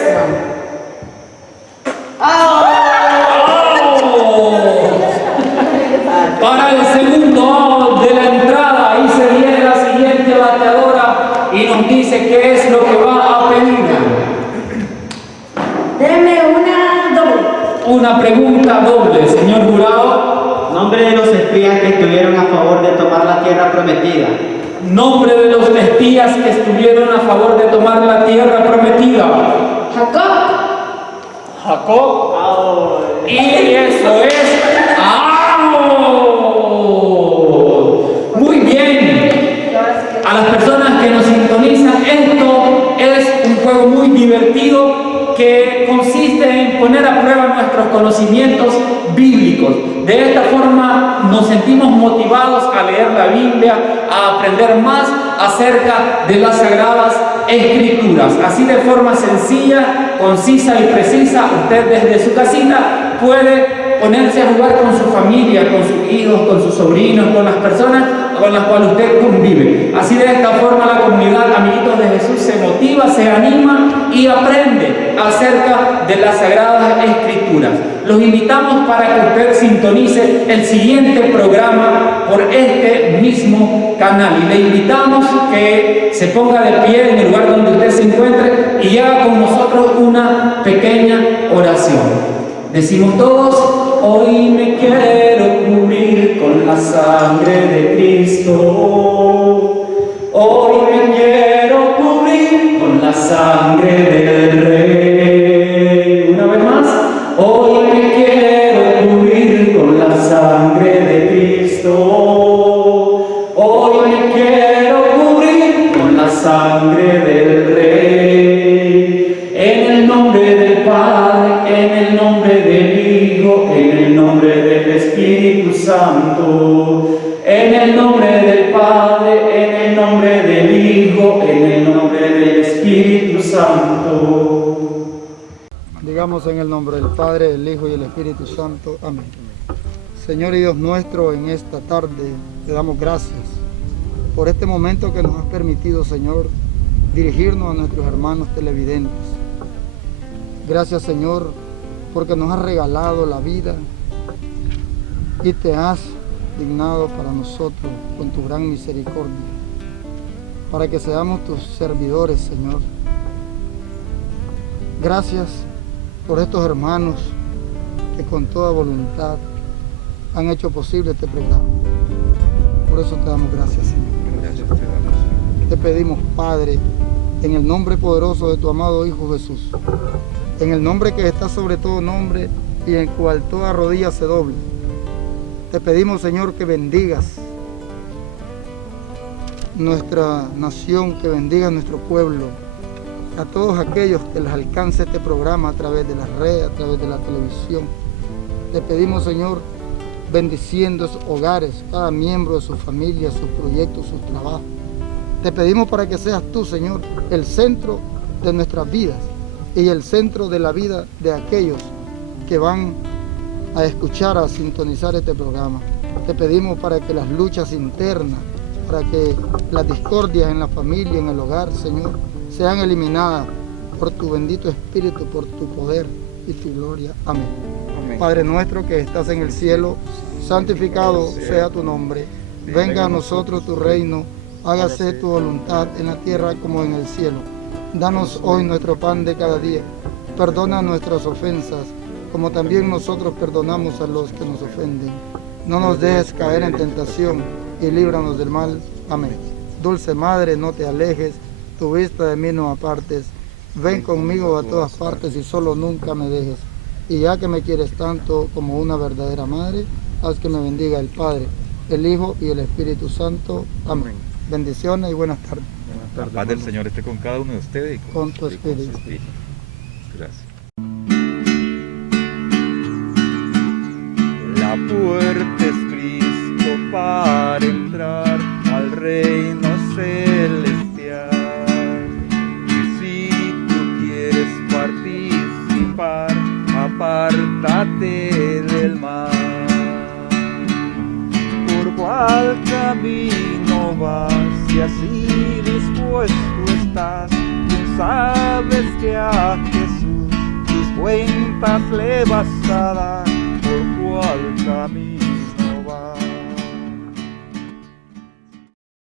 Para el segundo out de la entrada, ahí se viene la siguiente bateadora y nos dice qué es lo que va a pedir. Deme una doble. Una pregunta doble, señor jurado. Nombre de los espías que estuvieron a favor de tomar la tierra prometida. Nombre de los espías que estuvieron a favor de tomar la tierra prometida. Jacob. Jacob. Y eso es. Muy bien. A las personas que nos sintonizan, esto es un juego muy divertido que consiste en poner a prueba nuestros conocimientos bíblicos. De esta forma nos sentimos motivados a leer la Biblia, a aprender más acerca de las Sagradas Escrituras. Así de forma sencilla, concisa y precisa, usted desde su casita puede ponerse a jugar con su familia, con sus hijos, con sus sobrinos, con las personas con las cuales usted convive. Así de esta forma la comunidad Amiguitos de Jesús se motiva, se anima y aprende acerca de las Sagradas Escrituras. Los invitamos para que usted sintonice el siguiente programa por este mismo canal y le invitamos que se ponga de pie en el lugar donde usted se encuentre y haga con nosotros una pequeña oración. Decimos todos: hoy me quiero cubrir con la sangre de Cristo. Hoy me quiero cubrir con la sangre del Rey. Una vez más. Hoy me quiero cubrir con la sangre de Cristo. Hoy me quiero cubrir con la sangre del Rey. En el nombre del Padre, en el nombre del Hijo, en el nombre del Espíritu Santo. En el nombre del Padre, en el nombre del Hijo, en el nombre del Espíritu Santo. Digamos en el nombre del Padre, del Hijo y del Espíritu Santo. Amén. Señor y Dios nuestro, en esta tarde te damos gracias por este momento que nos has permitido, Señor, dirigirnos a nuestros hermanos televidentes. Gracias, Señor, porque nos has regalado la vida y te has dignado para nosotros con tu gran misericordia, para que seamos tus servidores, Señor. Gracias por estos hermanos que con toda voluntad han hecho posible este programa. Por eso te damos gracias, Señor. Gracias te damos. Te pedimos, Padre, en el nombre poderoso de tu amado Hijo Jesús, en el nombre que está sobre todo nombre y en cual toda rodilla se doble, te pedimos, Señor, que bendigas nuestra nación, que bendiga nuestro pueblo, a todos aquellos que les alcance este programa a través de las redes, a través de la televisión. Te pedimos, Señor, bendiciendo sus hogares, cada miembro de su familia, sus proyectos, sus trabajos. Te pedimos para que seas tú, Señor, el centro de nuestras vidas y el centro de la vida de aquellos que van a escuchar, a sintonizar este programa. Te pedimos para que las luchas internas, para que las discordias en la familia, en el hogar, Señor, sean eliminadas por tu bendito Espíritu, por tu poder y tu gloria. Amén. Amén. Padre nuestro que estás en el cielo, santificado sea tu nombre. Venga a nosotros tu reino, hágase tu voluntad en la tierra como en el cielo. Danos hoy nuestro pan de cada día. Perdona nuestras ofensas, como también nosotros perdonamos a los que nos ofenden. No nos dejes caer en tentación y líbranos del mal. Amén. Dulce Madre, no te alejes, tu vista de mí no apartes. Ven conmigo a todas partes y solo nunca me dejes. Y ya que me quieres tanto como una verdadera madre, haz que me bendiga el Padre, el Hijo y el Espíritu Santo. Amén. Bendiciones y buenas tardes. La paz del Señor esté con cada uno de ustedes y Con tu espíritu. Gracias. La puerta es Cristo para entrar al reino celestial. Y si tú quieres participar, apártate del mal. ¿Por cuál camino vas? Si así dispuesto estás, tú sabes que a Jesús tus cuentas le vas a dar. ¿Por cuál camino?